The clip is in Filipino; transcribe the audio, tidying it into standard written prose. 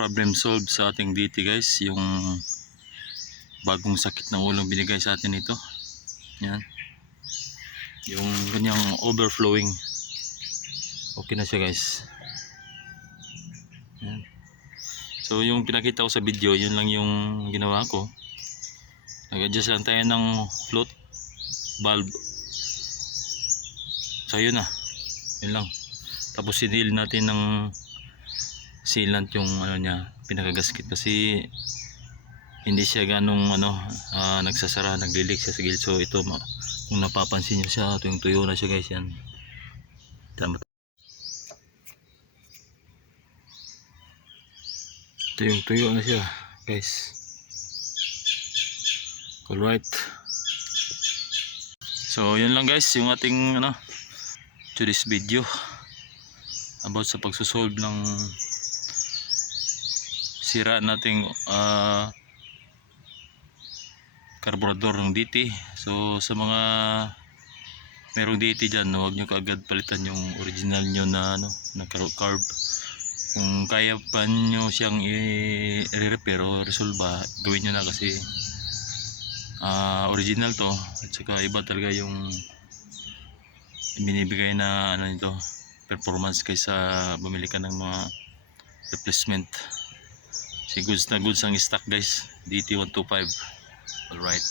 problem solved sa ating DT guys, yung bagong sakit ng ulong binigay sa atin ito. Yan, yung kanyang overflowing, okay na siya guys. Yan. So yung pinakita ko sa video, yun lang yung ginawa ko. Nag-adjust lang tayo ng float valve. So yun na, yun lang. Tapos sinil natin ng sealant yung ano niya, pinakagasket, kasi hindi siya ganong nagsasara, naglilik siya sa gilid. So ito, kung napapansin niyo siya, ito yung tuyo na siya guys. Yan, ito yung tuyo na siya guys. Alright, so yun lang guys yung ating today's video about sa pagsosolve ng sira nating karburador ng DT. So sa mga merong DT dyan, huwag nyo kaagad palitan yung original nyo na carb. Kung kaya pa nyo siyang i-repair o resolve, gawin nyo na, kasi original to, at saka iba talaga yung binibigay na nito performance kaysa bumili ka ng mga replacement. Si goods na goods ang stock guys, DT125. Alright.